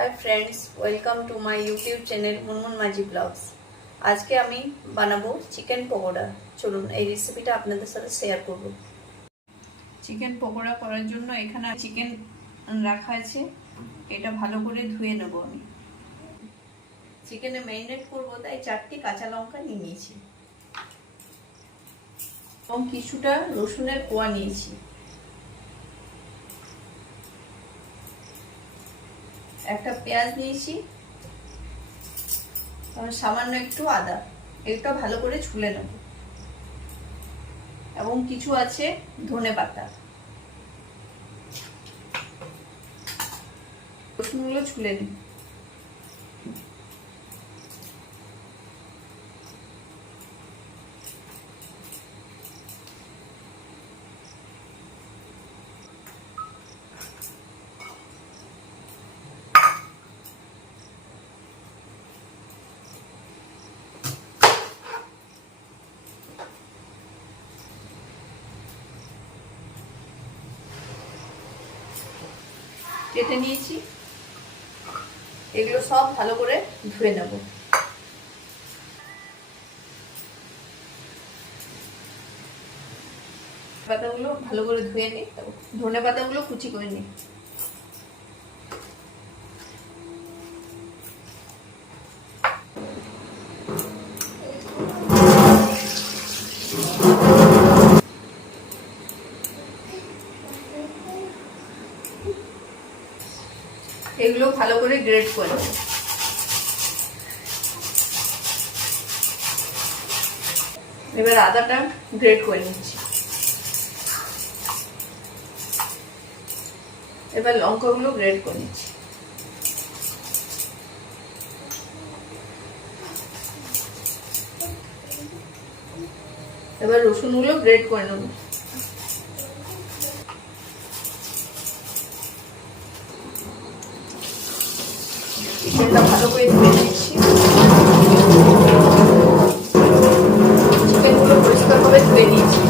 Hi friends welcome to my YouTube channel Munmun Majhi vlogs আজকে আমি বানাবো chicken pakora. চলুন এই রেসিপিটা আপনাদের সাথে শেয়ার করব। চিকেন পকোড়া করার জন্য এখানে চিকেন রাখা আছে। এটা ভালো করে ধুয়ে নেব আমি। চিকেনে ম্যারিনেট করব তাই চারটি কাঁচা লঙ্কা নিয়ে নিয়েছি। এবং কিছুটা রসুনের কোয়া নিয়েছি। একটা পেঁয়াজ নিয়েছি। সামান্য একটু আদা। এটা ভালো করে ছুলে নেব। এবং কিছু আছে ধনে পাতা। রসুনগুলো ছুলে নিই কেটে নিয়েছি। এগুলো সব ভালো করে ধুয়ে নেব। পাতাগুলো ভালো করে ধুয়ে নিই ধনে পাতাগুলো কুচি করে নিই এগুলো ভালো করে গ্রেড করে এবার আদাটা গ্রেড করে নিচ্ছি। এবার লঙ্কাগুলো গ্রেড করে নিচ্ছি। এবার রসুনগুলো গ্রেড করে নেব। ধুয়ে নিচ্ছি ধুয়ে নিয়েছি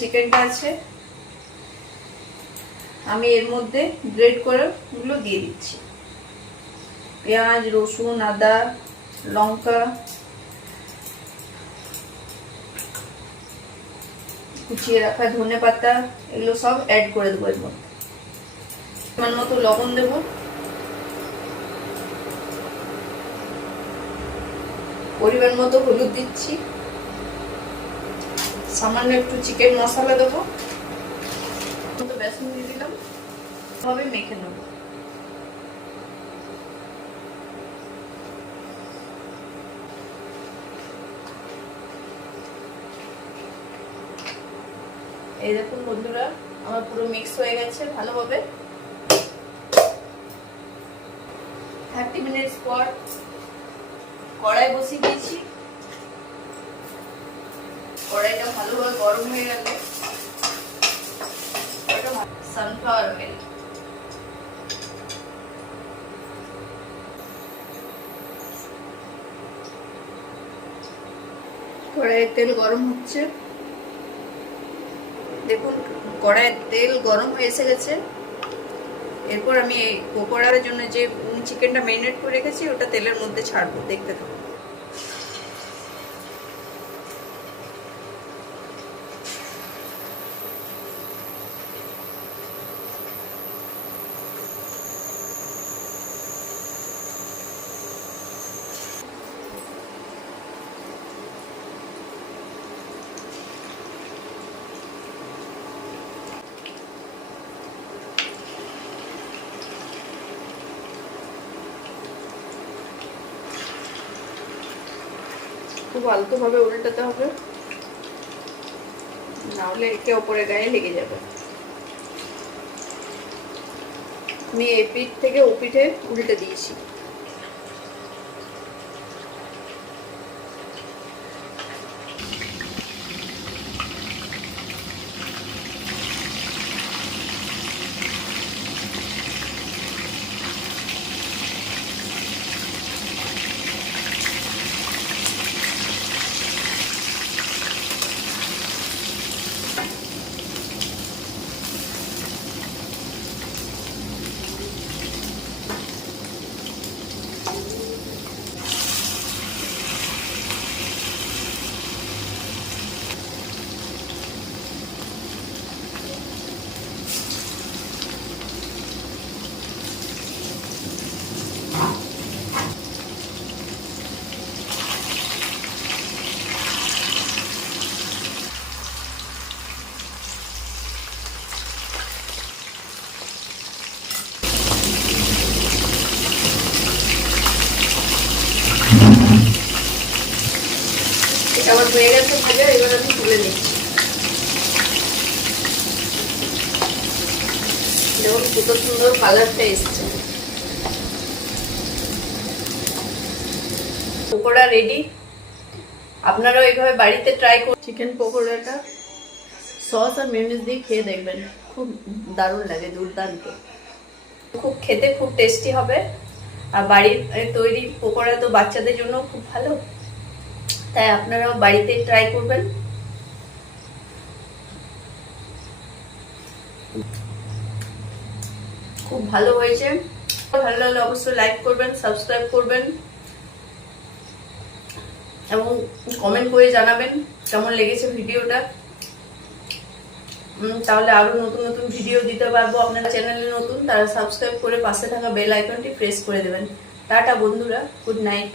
চিকেনটা আছে, আমি এর মধ্যে গ্রেড করে গুলো দিয়ে দিচ্ছি। পেঁয়াজ, রসুন, আদা, লঙ্কা, কুচিয়ে রাখা ধনে পাতা এগুলো সব অ্যাড করে দেবো এর মধ্যে। পরিমাণ মতো লবণ দেব। পরিমাণ মতো হলুদ দিচ্ছি। সামান্য একটু চিকেন মশলা দেবো। বেসন দিয়ে দিলাম। ভাবে মেখে নেব। এই দেখুন বন্ধুরা, আমার পুরো মিক্স হয়ে গেছে ভালোভাবে। থার্টি মিনিটস পর কড়াই বসিয়ে দিয়েছি। কড়াইটা ভালোভাবে গরম হয়ে গেল সানফ্লাওয়ার অয়েল কড়াইয়ের তেল গরম হচ্ছে। দেখুন, কড়াইয়ের তেল গরম হয়ে এসে গেছে। এরপর আমি এই পকোড়ার জন্য যে চিকেনটা ম্যারিনেট করে রেখেছি, ওটা তেলের মধ্যে ছাড়বো, দেখতে থাকো। খুব আলতোভাবে উল্টাতে হবে। নাহলে একে ওপরে গায়ে লেগে যাবে। আমি এ পিঠ থেকে ও পিঠে উল্টে দিয়েছি। আমার হয়ে গেছে ভাজা এবার আমি তুলে নিচ্ছি দেখুন কত সুন্দর কালারটা এসছে। পকোড়া রেডি আপনারাও এইভাবে বাড়িতে ট্রাই করুন চিকেন পকোড়াটা সস আর মিউনিস দিয়ে খেয়ে দেখবেন। খুব দারুণ লাগে দুর্দান্ত। খুব খেতে খুব টেস্টি হবে। আর বাড়ির তৈরি পকোড়া তো বাচ্চাদের জন্য খুব ভালো। তাই আপনারাও বাড়িতে ট্রাই করবেন। খুব ভালো হয়েছে। ভালো লাগলে অবশ্যই লাইক করবেন সাবস্ক্রাইব করবেন। এবং কমেন্ট করে জানাবেন কেমন লেগেছে ভিডিওটা তাহলে আরও নতুন নতুন ভিডিও দিতে পারব। আপনার চ্যানেলে নতুন, তারা সাবস্ক্রাইব করে পাশে থাকা বেল আইকনটি প্রেস করে দেবেন। টাটা বন্ধুরা গুড নাইট